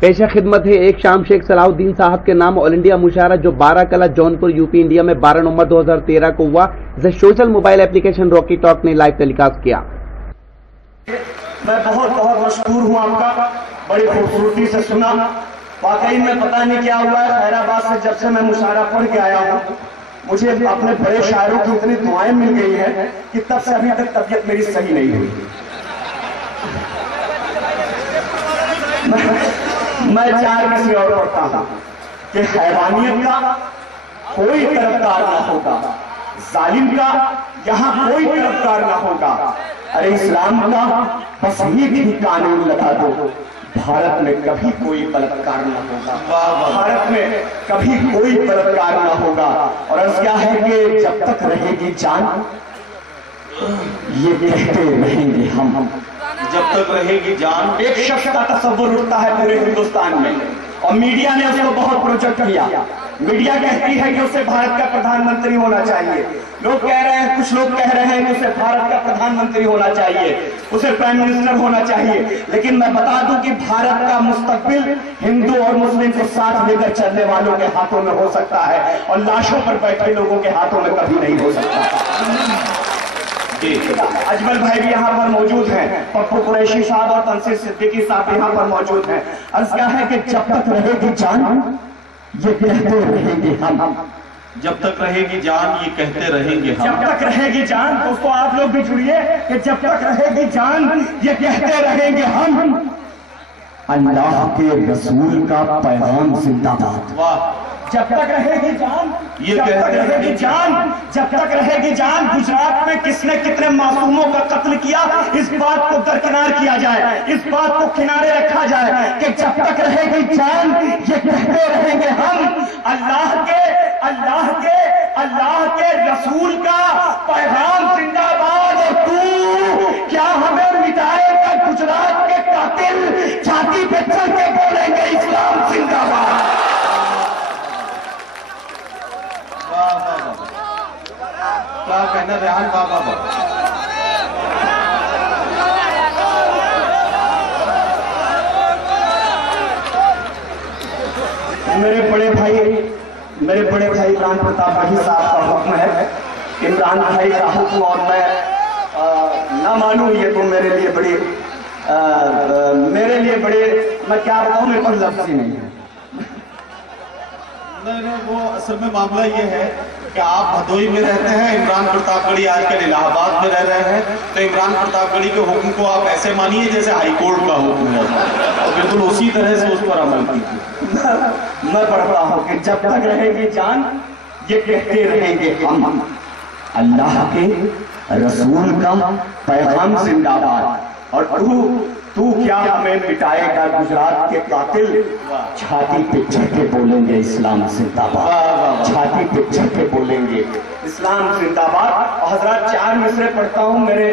पेशा खिदमत है एक शाम शेख सलाहुद्दीन साहब के नाम ऑल इंडिया मुशायरा जो 12 कला जौनपुर यूपी इंडिया में 12 नवंबर 2013 को हुआ, जिसे social mobile application Rocky talk ने लाइव टेलीकास्ट किया। मैं बहुत बहुत मशहूर हूँ आपका, बड़ी खूबसूरती से सुना। वाकई में पता नहीं क्या हुआ है, खैराबाद से जब से मैं मुशायरा पढ़ के आया हूँ, मुझे अपने बड़े शायरों की इतनी दुआएं मिल गई हैं कि तब से अभी तक तबीयत मेरी सही नहीं हुई। मैं चार किसी और पढ़ता हूं कि हैवानियत का कोई तरफदार ना होगा, जालिम का यहाँ कोई तरफदार ना होगा। अरे इस्लाम का बस ही कानून लगा दो, भारत में कभी कोई बलात्कार ना होगा, भारत में कभी कोई बलात्कार ना होगा। और अर्ज क्या है कि जब तक रहेगी जान ये कहते रहेंगे हम, जब तक रहेगी जान। एक शख्स का तस्वर उठता है पूरे हिंदुस्तान में और मीडिया ने उसको बहुत प्रोजेक्ट किया। मीडिया कहती है कि उसे भारत का प्रधानमंत्री होना चाहिए, लोग कह रहे हैं, कुछ लोग कह रहे हैं कि उसे भारत का प्रधानमंत्री होना चाहिए, उसे प्राइम मिनिस्टर होना चाहिए। लेकिन मैं बता दूं कि भारत का मुस्तकबिल हिंदू और मुस्लिम को साथ लेकर चलने वालों के हाथों में हो सकता है और लाशों पर बैठे लोगों के हाथों में कभी नहीं हो सकता। अजमल भाई भी यहाँ पर मौजूद हैं, पप्पू कुरैशी साहब और तंसीर सिद्दीकी साहब यहाँ पर मौजूद हैं। अर्ज क्या है कि जब तक रहेगी जान ये कहते रहेंगे हम, जब तक रहेगी जान ये कहते रहेंगे हम, जब तक रहेगी जान। दोस्तों आप लोग भी जुड़िए कि जब तक रहेगी जान ये कहते रहेंगे हम, अल्लाह के रसूल का पैगाम जिंदाबाद। वाह, जब तक रहेगी जान ये जब तक रहेगी जान, जब तक रहेगी जान। गुजरात में किसने कितने मासूमों का कत्ल किया, इस बात को दरकिनार किया जाए, इस बात को किनारे रखा जाए कि जब तक रहेगी जान ये कहते रहेंगे हम, अल्लाह के रसूल का पैगाम जिंदाबाद। और तू क्या हमें मिटाएगा गुजरात के कातिल, छाती पे चल के बोलेंगे इस्लाम जिंदाबाद। क्या कहना रेहान बाबा पर। मेरे बड़े भाई इमरान प्रताप भाई साहब का हुक्म है, इमरान भाई का हुक्म, और मैं ना मानूं ये तो मेरे लिए बड़े मैं क्या बताऊं, मेरे पास लफ्ज़ ही नहीं है। नहीं, वो असल में मामला ये है कि आप भदोई में रहते हैं, इमरान प्रतापगढ़ी आजकल इलाहाबाद में रह रहे हैं, तो इमरान प्रतापगढ़ी के हुक्म को आप ऐसे मानिए जैसे हाईकोर्ट का हुक्म है, और बिल्कुल उसी तरह से उस पर अमल कीजिए। मैं पढ़ता हूँ कि जब तक रहेगी जान ये कहते रहेंगे हम, अल्लाह के रसूल का पैगाम जिंदाबाद। और तू क्या हमें मिटाएगा गुजरात के कातिल, छाती पे चढ़ के बोलेंगे इस्लाम जिंदाबाद, छाती पे चढ़ के बोलेंगे इस्लाम जिंदाबाद। और हजरत चार मिसरे पढ़ता हूँ मेरे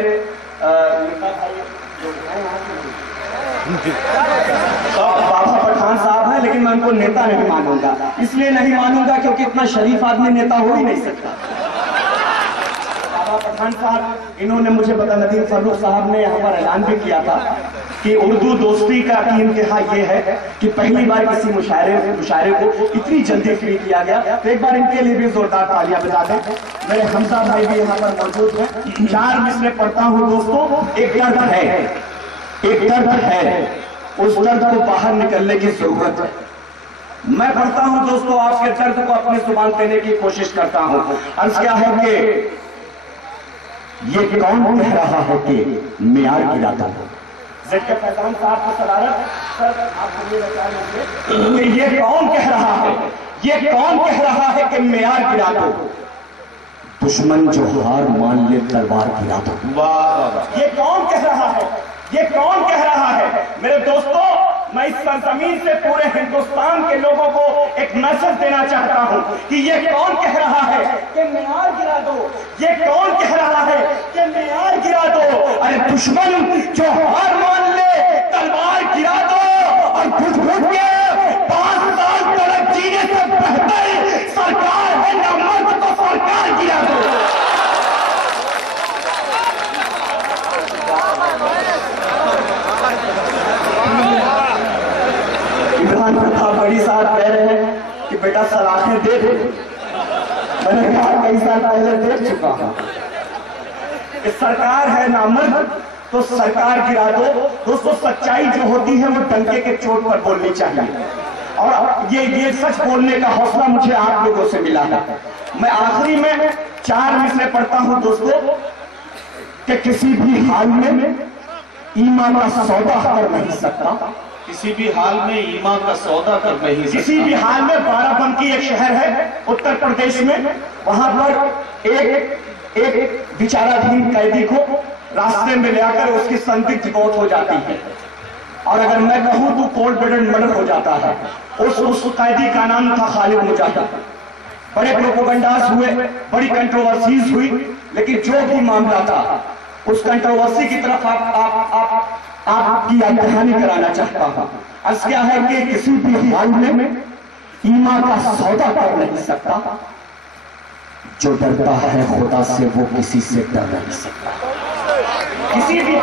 बाबा पठान साहब हैं, लेकिन मैं उनको नेता नहीं मानूंगा। इसलिए नहीं मानूंगा क्योंकि इतना शरीफ आदमी नेता हो ही नहीं सकता। बाबा पठान साहब, इन्होंने मुझे पता, नदीम फर्रुख साहब ने यहाँ पर ऐलान भी किया था कि उर्दू दोस्ती का इंतहा ये है कि पहली बार किसी मुशायरे को इतनी जल्दी फ्री किया गया, तो एक बार इनके लिए भी जोरदार तालियां बजा दें। मेरे हमजा भाई भी यहाँ पर मौजूद हैं। चार मिसरे पढ़ता हूँ दोस्तों। एक दर्द है, उस दर्द को बाहर निकलने की जरूरत है। मैं पढ़ता हूँ दोस्तों, आपके दर्द को अपनी जुबान देने की कोशिश करता हूँ। अर्ज क्या है कि ये कौन कह रहा है कि मियार गिराता है, फैजान साहब को सदारत सर आप ये कौन कह रहा है, ये कौन कह रहा है कि मियार गिरा दो, दुश्मन जो हार मान ले तलवार गिरा दो। वाह, ये कौन कह रहा है, ये कौन कह रहा है। मेरे दोस्तों, मैं इस सरजमीन से पूरे हिंदुस्तान के लोगों को एक मैसेज देना चाहता हूं कि ये कौन कह रहा है कि मियार गिरा दो, ये कौन कह रहा है कि मियार गिरा दो। अरे दुश्मन जो हार मान ले तलवार गिरा दो, और घुट घुट के 5 साल तक जीने से बेहतर सरकार है नामर्द तो सरकार गिरा दो। इमरान प्रतापगढ़ी साहब कह रहे हैं कि बेटा सलाखें दे दे। मैंने कहा कई साल पहले देख चुका हूं कि सरकार है नामर्द तो सरकार गिरा दो। दोस्तों सच्चाई जो होती है वो डंके के चोट पर बोलनी चाहिए, और ये सच बोलने का हौसला मुझे आप लोगों से मिला है। मैं आखिरी में 4 मिसरें पढ़ता हूं दोस्तों कि किसी भी हाल में ईमान का सौदा कर नहीं सकता, किसी भी हाल में ईमान का सौदा कर नहीं सकता। किसी भी हाल में बाराबंकी एक शहर है उत्तर प्रदेश में, वहां पर एक विचाराधीन कैदी को रास्ते में ले आकर उसकी संदिग्ध मौत हो जाती है, और अगर मैं कहूं तो कोल्ड ब्लडेड मर्डर हो जाता है। उस कैदी का नाम था खालिद मुजाहिद। बड़े प्रोपेगेंडास हुए, बड़ी कंट्रोवर्सीज हुई, लेकिन जो भी मामला था उस कंट्रोवर्सी की तरफ आपकी याद दहानी कराना चाहता हूं। अर्ज क्या है कि किसी भी हाल में ईमान का सौदा कर नहीं सकता, जो डरता है खुदा से वो किसी से डर नहीं सकता। किसी भी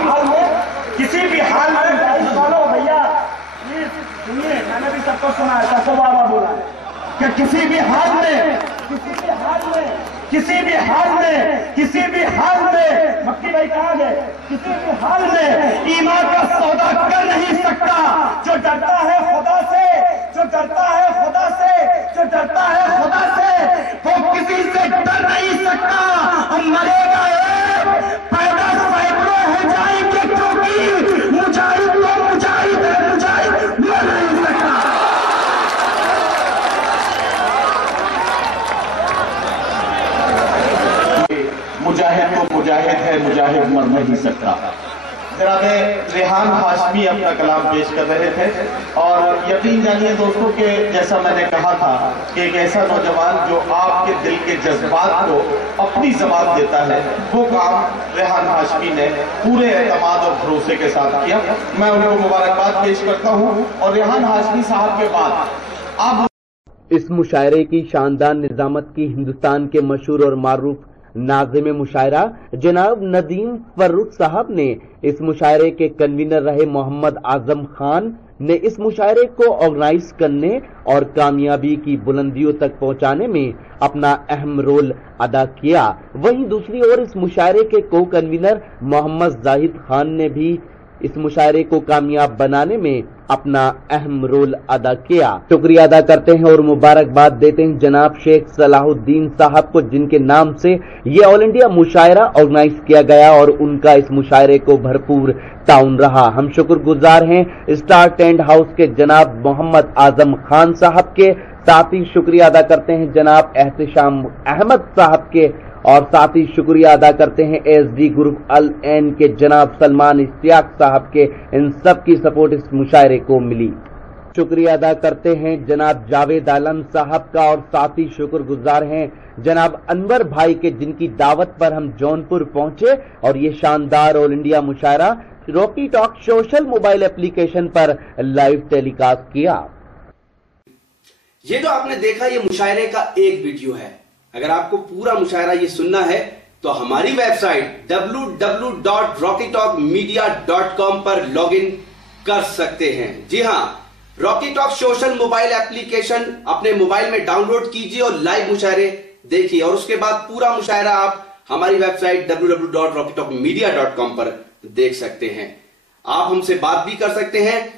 हाल में भैया सुनिए, मैंने भी सबको सुना है, सबको बाबा बोला है कि किसी भी हाल में मक्की भाई कहाँ गए, किसी भी हाल में ईमान का सौदा कर नहीं सकता, जो डरता है खुदा से वो किसी से डर नहीं सकता। हम मरेगा एक, पैदा सैकड़ों हो जाएंगे, क्योंकि मुजाहिद तो मुजाहिद है, मुजाहिद मर नहीं सकता। मुजाहिद तो मुजाहिद है, मुजाहिद मर नहीं सकता। जनाब रेहान हाशमी अपना कलाम पेश कर रहे थे, और यकीन जानिए दोस्तों कि जैसा मैंने कहा था कि एक ऐसा नौजवान जो आपके दिल के जज्बात को अपनी जबान देता है, वो काम रेहान हाशमी ने पूरे एतमाद और भरोसे के साथ किया। मैं उनको मुबारकबाद पेश करता हूँ। और रेहान हाशमी साहब के बाद अब इस मुशायरे की शानदार निजामत की हिंदुस्तान के मशहूर और मारूफ नाज़िम मुशायरा जनाब नदीम फर्रुख साहब ने इस मुशायरे के कन्वीनर रहे मोहम्मद आजम खान ने इस मुशायरे को ऑर्गेनाइज करने और कामयाबी की बुलंदियों तक पहुंचाने में अपना अहम रोल अदा किया। वहीं दूसरी ओर इस मुशायरे के को कन्वीनर मोहम्मद जाहिद खान ने भी इस मुशायरे को कामयाब बनाने में अपना अहम रोल अदा किया। शुक्रिया अदा करते हैं और मुबारकबाद देते हैं जनाब शेख सलाहुद्दीन साहब को, जिनके नाम से ये ऑल इंडिया मुशायरा ऑर्गेनाइज किया गया और उनका इस मुशायरे को भरपूर ताउन रहा। हम शुक्रगुजार हैं स्टार टेंट हाउस के जनाब मोहम्मद आजम खान साहब के, साथ ही शुक्रिया अदा करते हैं जनाब एहतिशाम अहमद साहब के, और साथ ही शुक्रिया अदा करते हैं एसडी ग्रुप अल एन के जनाब सलमान इश्तियाक साहब के। इन सब की सपोर्ट इस मुशायरे को मिली। शुक्रिया अदा करते हैं जनाब जावेद आलम साहब का, और साथ ही शुक्रगुजार हैं जनाब अनवर भाई के, जिनकी दावत पर हम जौनपुर पहुंचे और ये शानदार ऑल इंडिया मुशायरा Rocky Talk social mobile application पर लाइव टेलीकास्ट किया। ये जो आपने देखा ये मुशायरे का एक वीडियो है। अगर आपको पूरा मुशायरा ये सुनना है तो हमारी वेबसाइट www.rockytalkmedia.com पर लॉगिन कर सकते हैं। जी हां, Rocky Talk social mobile application अपने मोबाइल में डाउनलोड कीजिए और लाइव मुशायरे देखिए, और उसके बाद पूरा मुशायरा आप हमारी वेबसाइट www.rockytalkmedia.com पर देख सकते हैं। आप हमसे बात भी कर सकते हैं।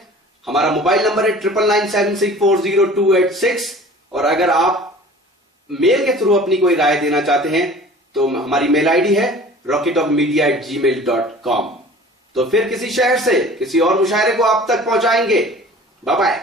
हमारा मोबाइल नंबर है 9997640286, और अगर आप मेल के थ्रू अपनी कोई राय देना चाहते हैं तो हमारी मेल आईडी है rockytalkmedia@gmail.com। तो फिर किसी शहर से किसी और मुशायरे को आप तक पहुंचाएंगे। Bye bye.